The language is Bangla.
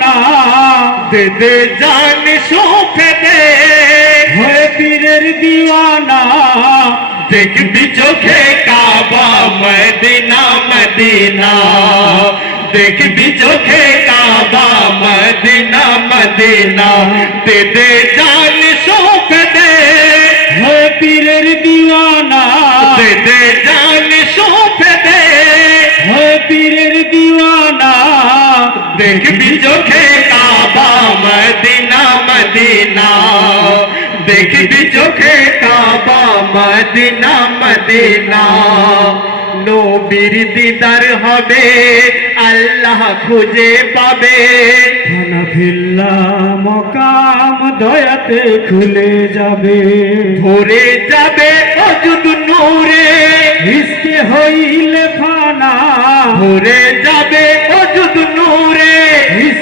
দিওয়ানা, দে দে জান সৌঁপে দে, হয়ে পীরের দিওয়ানা, দেখবি চোখে কাবা মদিনা মদিনা, দেখবি চোখে কাবা মদিনা মদিনা, দে দে জান সৌঁপে দে, হয়ে পীরের দিওয়ানা, দে দে জান সৌঁপে দে, হয়ে পীরের দিওয়ানা, দেখবি চোখে কাবা মদিনা মদিনা, দেখবি চোখে কাবা মদিনা মদিনা, নবীর দিদার হবে আল্লাহ খুঁজে পাবে, হানাফিল্লা মকাম দয়াতে খুলে যাবে, ভরে যাবে অযুদ নূরে, ইসকে হইলে ফানা, ভরে যাবে অযুদ নূরে।